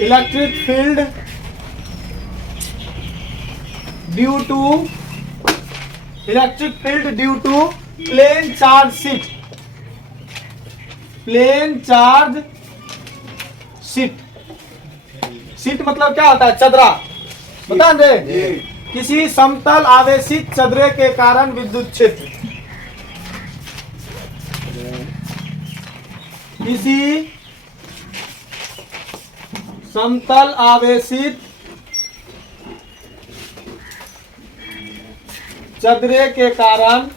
Electric field due to plane charge sheet. Plane charge sheet, sheet मतलब क्या होता है? चदरा। बता दे, किसी समतल आवेशित चदरे के कारण विद्युत क्षेत्र, किसी समतल आवेशित चदरे के कारण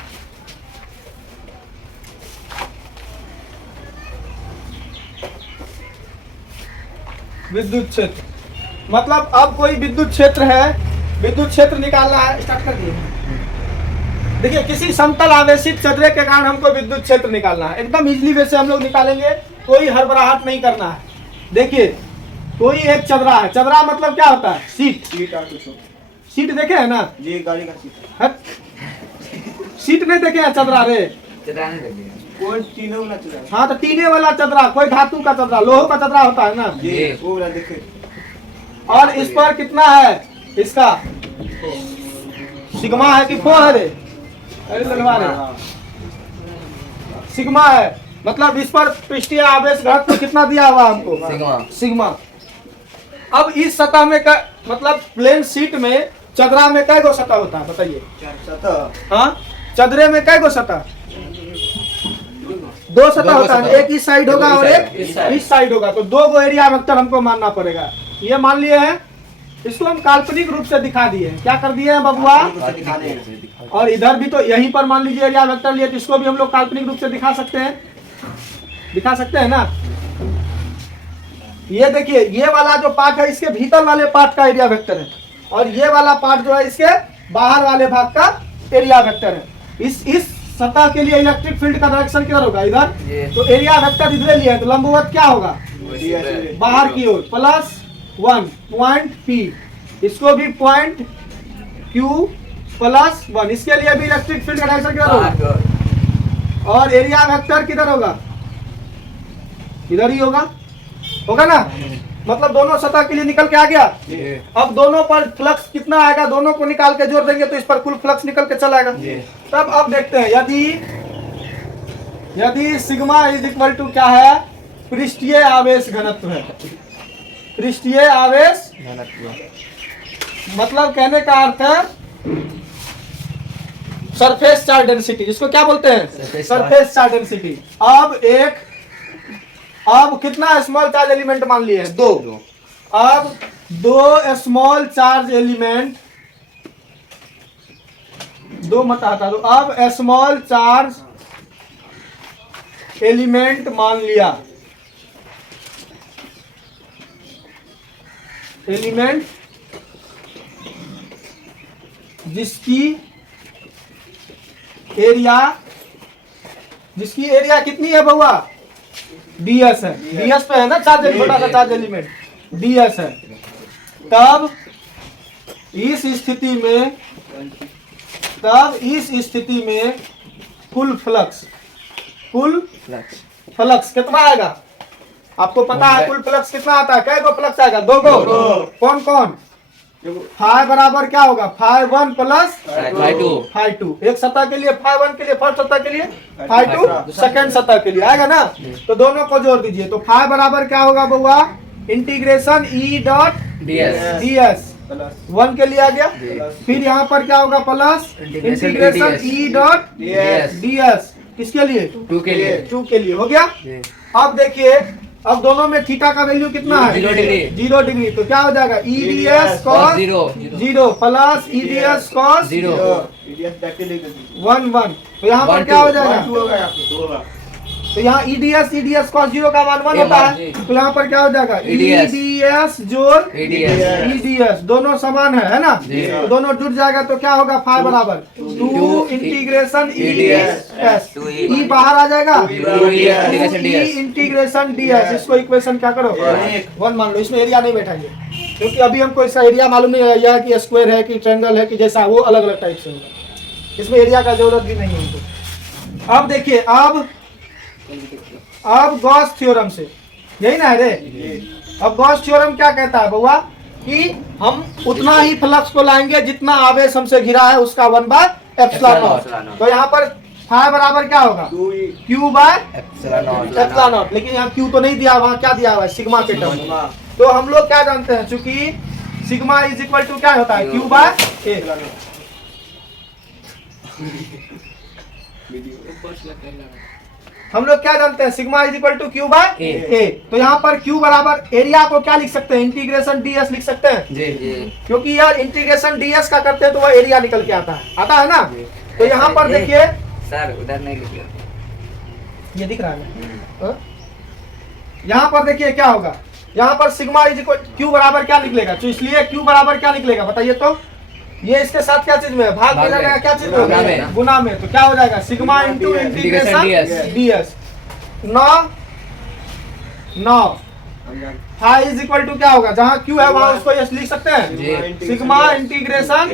विद्युत क्षेत्र। मतलब अब कोई विद्युत क्षेत्र है, विद्युत क्षेत्र निकालना है। स्टार्ट कर दिए। देखिए, किसी समतल आवेशित चदरे के कारण हमको विद्युत क्षेत्र निकालना है। एकदम इजीली वे से हम लोग निकालेंगे, कोई हड़बड़ाहट नहीं करना है। देखिए, कोई एक चदरा है। चदरा मतलब क्या होता है? सीट। सीट देखे है ना? ये गाड़ी का सीट है। सीट नहीं देखे है? चदरा रे, चदरा नहीं देखे। कोई टीने वाला चदरा। हाँ, तो टीने वाला चदरा, कोई धातु का चदरा, लोहे का चदरा होता है ना, ये वो वाला देखे। और इस पर कितना है? इसका सिग्मा है कि फो है रे? अरे ललवा रे, सिग्मा है। मतलब इस पर पृष्ठीय आवेश घनत्व कितना दिया हुआ हमको? सिग्मा। सिग्मा। अब इस सतह में मतलब प्लेन शीट में चदरा में कै गो सतह होता है? बताइए। हाँ, चदरे में कै गो सतह? दो सतह होता है, एक इस साइड होगा और एक इस साइड होगा। तो दो गो एरिया वेक्टर हमको मानना पड़ेगा। ये मान लिए हैं, इसको हम काल्पनिक रूप से दिखा दिए। क्या कर दिए हैं बबुआ? और इधर भी तो यहीं पर मान लीजिए एरिया वेक्टर लिए, तो इसको भी हम लोग काल्पनिक रूप से दिखा सकते हैं। दिखा सकते हैं ना? ये देखिए, ये वाला जो पार्ट है इसके भीतर वाले पार्ट का एरिया वेक्टर है, और ये वाला पार्ट जो है इसके बाहर वाले भाग का एरिया वेक्टर है। इस सतह के लिए इलेक्ट्रिक फील्ड का डायरेक्शन किधर होगा? इधर। तो एरिया वेक्टर इधर लिया है, तो लंबवत क्या होगा? बाहर की ओर, +1 पॉइंट P। इसको भी पॉइंट Q +1। इसके लिए भी इलेक्ट्रिक फील्ड का डायरेक्शन किधर होगा? और एरिया वेक्टर किधर होगा? इधर ही होगा ना? मतलब दोनों सतह के लिए निकल के आ गया। अब दोनों पर फ्लक्स कितना आएगा? दोनों को निकाल के जोड़ देंगे तो इस पर कुल फ्लक्स निकल के चला आएगा। तब अब देखते हैं, यदि सिग्मा इज इक्वल टू क्या है? पृष्ठीय आवेश घनत्व है। पृष्ठीय आवेश घनत्व मतलब कहने का अर्थ है सरफेस चार्ज डेंसिटी, जिसको क्या बोलते हैं? Surface charge density. अब कितना स्मॉल चार्ज एलिमेंट मान लिए हैं? 2। अब 2 स्मॉल चार्ज एलिमेंट, 2 मत हटा दो। अब स्मॉल चार्ज एलिमेंट मान लिया, एलिमेंट जिसकी एरिया कितनी है बउआ? ds है। ds पे है ना चार्ज, छोटा सा चार्ज एलिमेंट ds है। तब इस स्थिति में कुल फ्लक्स कितना आएगा? आपको पता है कुल फ्लक्स कितना आता है? कै गो फ्लक्स आएगा? 2 गो। कौन? फाई बराबर क्या होगा? φ1 + φ2। एक सतह के लिए φ1 के लिए फर्स्ट सतह के लिए, φ2 सेकंड सतह के लिए आएगा ना? तो दोनों को जोड़ दीजिए। तो फाई बराबर क्या होगा बउआ? इंटीग्रेशन E.ds 1 के लिए आ गया। फिर यहाँ पर क्या होगा? प्लस इंटीग्रेशन E.ds किसके लिए? 2 के लिए हो गया। अब देखिए, अब दोनों में थीटा का वैल्यू कितना है? 0 डिग्री। तो क्या हो जाएगा? EDS cos 0 plus EDS cos 1। तो यहाँ पर क्या हो जाएगा? तो यहाँ EDS cos 0 का मान 1 होता है। तो यहाँ पर क्या हो जाएगा? EDS जोड़ EDS दोनों समान है ना? तो दोनों जुड़ जाएगा तो क्या होगा? फाई बराबर 2 इंटीग्रेशन EDS। E बाहर आ जाएगा, E इंटीग्रेशन DS। इसको इक्वेशन क्या करो? 1 मान लो। इसमें एरिया नहीं बैठाएंगे, क्योंकि अभी हमको इसका एरिया मालूम नहीं है कि स्क्वायर है कि ट्रायंगल है कि जैसा, वो अलग अलग टाइप से होगा। इसमें एरिया का जरूरत भी नहीं है हमको। अब देखिए, अब गॉस थ्योरम से यही ना है रे। अब गॉस थ्योरम क्या कहता है बउआ कि हम उतना ही फ्लक्स को लाएंगे जितना आवेश हमसे घिरा है उसका 1/ε0। तो यहाँ पर फाई बराबर क्या होगा Q बाय ε0, लेकिन यहाँ Q तो नहीं दिया, वहाँ क्या दिया हुआ है सिग्मा के टर्म में। तो हम लोग क्या जानते हैं, चूंकि सिग्मा इज इक्वल टू क्या होता है Q बाय ए। हम लोग क्या जानते हैं, sigma is equal to Q by A. तो यहाँ पर Q बराबर एरिया को क्या लिख सकते हैं, इंटीग्रेशन ds लिख सकते हैं जी। क्योंकि यार इंटीग्रेशन ds का करते हैं तो वह एरिया निकल के आता है ना। तो यहाँ पर देखिए सर उधर नहीं लिखिए, ये दिख रहा है। यहाँ पर देखिए क्या होगा, यहाँ पर सिग्मा इज इक्वल Q बराबर क्या निकलेगा, तो इसलिए Q बराबर क्या निकलेगा बताइए तो, ये इसके साथ क्या चीज में है, भाग में जाएगा, क्या चीज में गुना में। तो क्या हो जाएगा sigma into integration ds। Now phi is equal to क्या होगा, जहाँ Q है वहाँ उसको यस लिख सकते हैं सिग्मा इंटीग्रेशन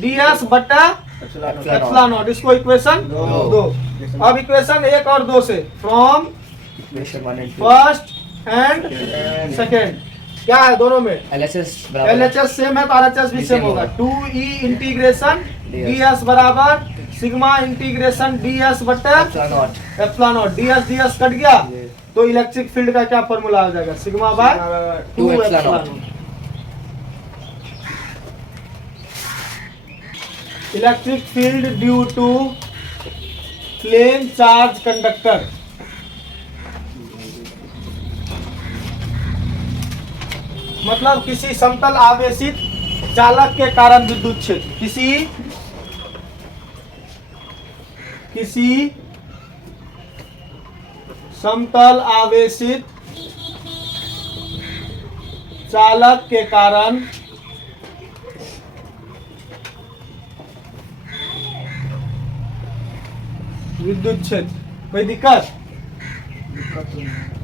ds बट्टा ε0। इसको इक्वेशन 2। अब इक्वेशन 1 और 2 से फ्रॉम फर्स्ट एंड सेकेंड क्या है दोनों में LHS सेम है तो RHS भी सेम होगा। 2e इंटीग्रेशन ds बराबर सिग्मा इंटीग्रेशन ds बट्टा ε0। ds कट गया तो इलेक्ट्रिक फील्ड का क्या फॉर्मूला आ जाएगा, sigma by 2ε0। Electric field due to plane charge conductor. मतलब किसी समतल आवेशित चालक के कारण विद्युत क्षेत्र, किसी समतल आवेशित चालक के कारण विद्युत क्षेत्र, कोई दिक्कत,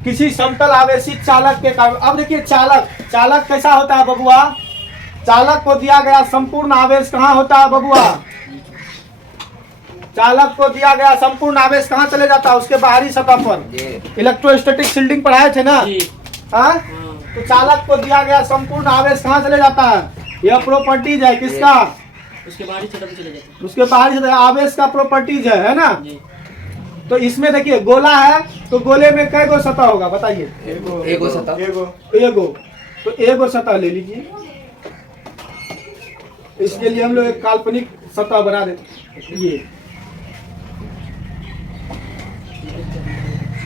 किसी समतल आवेशित चालक के कारण। अब देखिए चालक कैसा होता है बबुआ, चालक को दिया गया संपूर्ण आवेश कहाँ होता है बबुआ, चालक को दिया गया संपूर्ण आवेश कहाँ चले जाता है, उसके बाहरी सतह पर। इलेक्ट्रोस्टैटिक शील्डिंग पढ़ाए थे ना, हाँ। तो चालक को दिया गया संपूर्ण आवेश कहाँ चले जाता है, यह प्रॉपर्टीज है किसका, उसके बाहरी सतह पे चले जाते हैं। उसके बाहरी सतह आवेश का प्रॉपर्टीज है ना। तो इसमें देखिए गोला है तो गोले में कई गो सतह होगा बताइए, एगो सतह, एगो। तो एगो सतह ले लीजिए, इसके लिए हम लोग एक काल्पनिक सतह बना देते, ये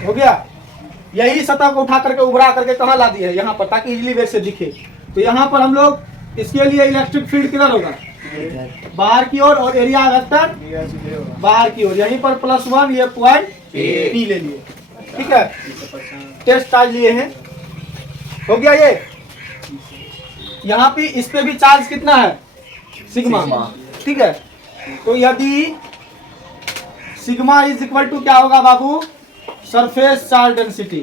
हो गया। यही सतह को उठा करके उभरा करके कहाँ ला दिया है, यहाँ पर, ताकि इजीली वे से दिखे। तो यहाँ पर हम लोग इसके लिए इलेक्ट्रिक फील्ड किधर होगा, बाहर की ओर, और एरिया वेक्टर बाहर की ओर। यहीं पर +1 ये पॉइंट P ले लिए, ठीक है। टेस्ट आज लिए हैं, हो गया ये। यहाँ पे इस पे भी चार्ज कितना है सिग्मा, ठीक है। तो यदि सिग्मा इज इक्वल टू क्या होगा बाबू, surface charge density,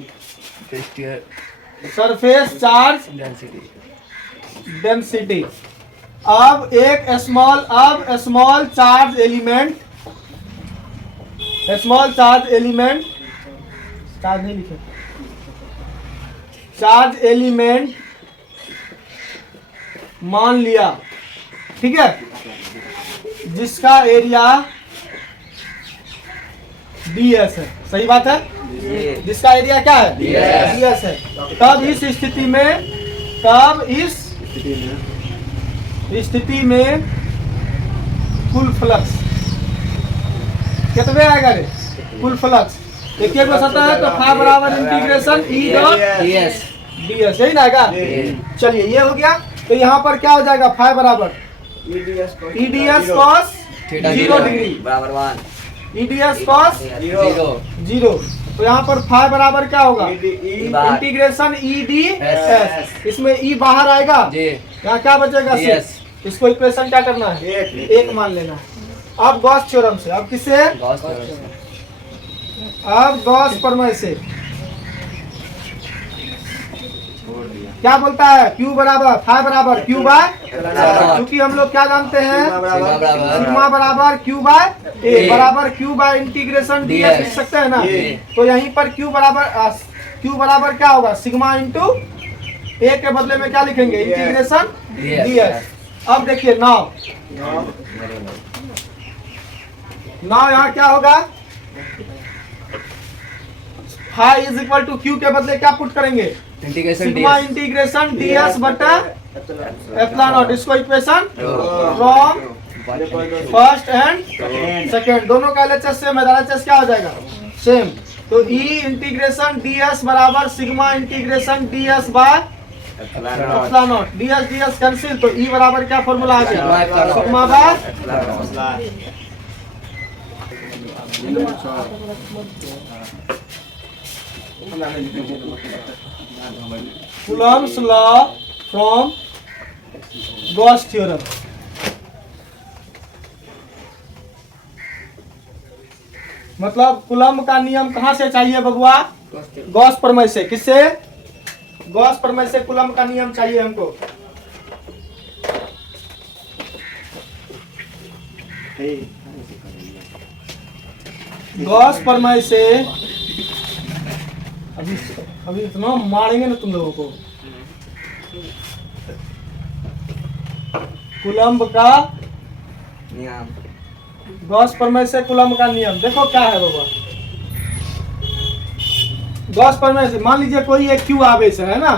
surface charge density. अब एक स्मॉल चार्ज एलिमेंट, चार्ज नहीं लिखे, चार्ज एलिमेंट मान लिया, ठीक है, जिसका एरिया ds है, सही बात है, जिसका एरिया क्या है ds है। तब इस स्थिति में कुल फ्लक्स कितने आएगा रे, कुल फ्लक्स एक एक सतह है तो फाई बराबर इंटीग्रेशन E डॉट ds, यही ना आएगा। चलिए ये हो गया। तो यहाँ पर क्या हो जाएगा, फाई बराबर EDS cos 0 डिग्री बराबर 1, EDS cos 0। तो यहाँ पर फाई बराबर क्या होगा, इंटीग्रेशन EDS, इसमें E बाहर आएगा, यहाँ क्या बचेगा ds। इसको इक्वेशन क्या करना है, एक मान लेना है। अब गॉस थ्योरम से, अब किससे, अब गॉस प्रमेय से क्या बोलता है, Q बराबर फाई बराबर Q बाय, क्योंकि हम लोग क्या जानते हैं, सिग्मा बराबर Q बाय ए बराबर Q बाय इंटीग्रेशन ds लिख सकते हैं ना। तो यहीं पर Q बराबर Q बराबर क्या होगा सिग्मा इंटू ए के बदले में क्या लिखेंगे इंटीग्रेशन ds। अब देखिए नाउ यहाँ क्या होगा phi is equal to Q के बदले क्या पुट करेंगे इंटीग्रेशन सिग्मा इंटीग्रेशन ds बटा एप्सिलॉन नॉट। इसको equation from first and second दोनों का LHS सेम है, LHS क्या हो जाएगा सेम। तो E इंटीग्रेशन ds बराबर sigma integration ds by epsilon not. ds cancel तो E बराबर क्या फॉर्मूला आ गया sigma bye Coulomb's law from Gauss theorem. मतलब कूलम्ब का नियम कहां से चाहिए बबुआ गॉस प्रमेय से। किससे गॉस प्रमेय से कूलम्ब का नियम चाहिए हमको। गॉस प्रमेय से अभी इतना मारेंगे ना तुम लोगों को। कूलम्ब का नियम गॉस प्रमेय से कूलम्ब का नियम देखो क्या है बाबा। गॉस प्रमेय से मान लीजिए कोई एक क्यू आवेश है ना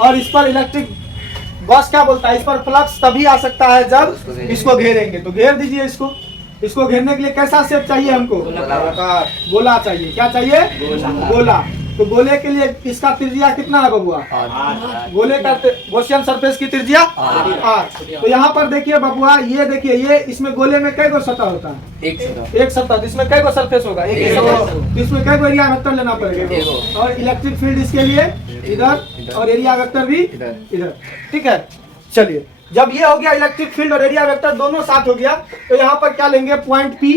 और इस पर इलेक्ट्रिक गॉस क्या बोलता है इस पर फ्लक्स तभी आ सकता है जब इसको घेरेंगे। तो घेर दीजिए इसको घेरने के लिए कैसा शेप चाहिए हमको गोला चाहिए। क्या चाहिए गोला। तो गोले के लिए इसका त्रिज्या कितना है बबुआ गोले का गॉसियन सरफेस की त्रिज्या r। तो यहाँ पर देखिए बबुआ ये देखिए ये इसमें गोले में कई गो सतह होता है एक सतह जिसमें कई गो सरफेस होगा एक सतह। तो इसमें कई गो एरिया वेक्टर लेना पड़ेगा और इलेक्ट्रिक फील्ड इसके लिए इधर और एरिया वेक्टर भी इधर। ठीक है चलिए जब ये हो गया इलेक्ट्रिक फील्ड और एरिया वेक्टर दोनों साथ हो गया तो यहाँ पर क्या लेंगे पॉइंट P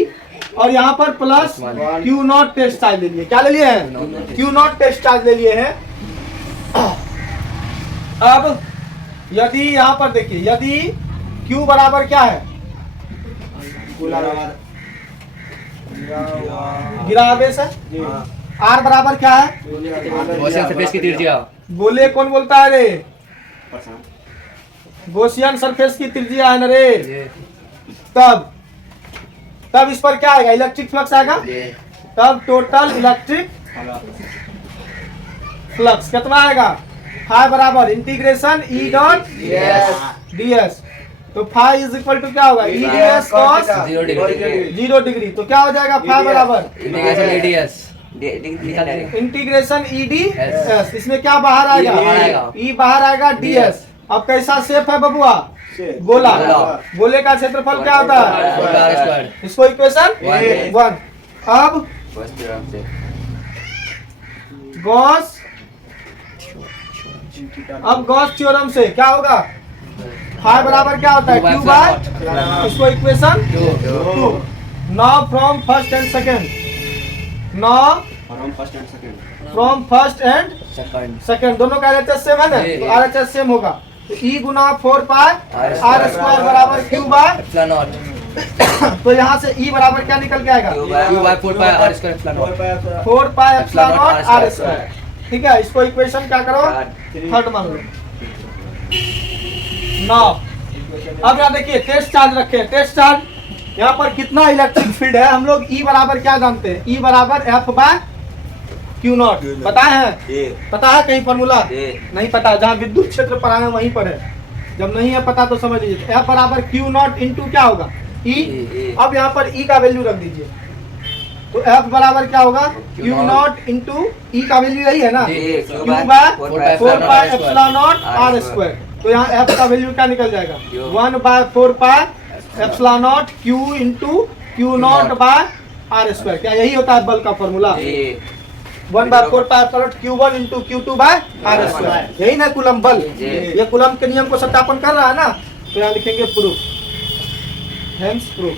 और यहाँ पर plus Q naught test charge ले लिए। क्या ले लिए हैं Q नॉट टेस्ट चार्ज ले लिए हैं। अब यदि यहाँ पर देखिए यदि Q बराबर क्या है गिरावेश है R बराबर क्या है गॉसियन सरफेस की त्रिज्या। बोले कौन बोलता है रे गॉसियन सरफेस की त्रिज्या है ना रे। तब इस पर क्या आएगा इलेक्ट्रिक फ्लक्स आएगा। तब टोटल इलेक्ट्रिक फ्लक्स कितना आएगा फाई बराबर इंटीग्रेशन E डॉट ds। तो फाई इज इक्वल टू क्या होगा E ds कॉस 0 डिग्री। तो क्या हो जाएगा फाई बराबर इंटीग्रेशन E ds। इसमें क्या बाहर आएगा E बाहर आएगा ds। अब कैसा शेप है बबुआ गोला। गोले का क्षेत्रफल क्या होता है इसको इक्वेशन 1। अब गॉस थ्योरम से क्या होगा फाई बराबर क्या होता है Q बाय इसको equation 2। Now from first and second from first and second दोनों का RHS सेम है ना तो RHS सेम होगा। तो E गुना 4 पाई R स्क्वायर बराबर Q बाय एप्सिलॉन नॉट। तो यहाँ से E बराबर क्या निकल के आएगा Q by 4 pi R square epsilon naught 4 pi epsilon naught R square. ठीक है इसको इक्वेशन क्या करो थर्ड मान लो। नाउ अब यहाँ देखिए टेस्ट चार्ज रखे टेस्ट चार्ज यहाँ पर कितना इलेक्ट्रिक फील्ड है हम लोग E बराबर क्या जानते हैं E बराबर F बाय Q नॉट पता है पता है कहीं फॉर्मूला नहीं पता जहाँ विद्युत क्षेत्र पर आए वहीं पर है। जब नहीं है पता तो समझ लीजिए F बराबर Q नॉट इंटू क्या होगा E। अब यहाँ पर E का वैल्यू रख दीजिए तो F बराबर क्या होगा Q नॉट इंटू E का वैल्यू यही है ना Q by 4 pi epsilon naught R square. तो यहाँ F का वैल्यू क्या निकल जाएगा 1 by 4 pi epsilon naught Q into Q naught by R square. क्या यही होता है बल का formula 1 by 4 pi epsilon naught Q1 into Q2 by R square. यही ना कूलम्ब बल ये कूलम्ब के नियम को सत्यापन कर रहा है ना। तो यहाँ लिखेंगे प्रूफ हेंस प्रूफ।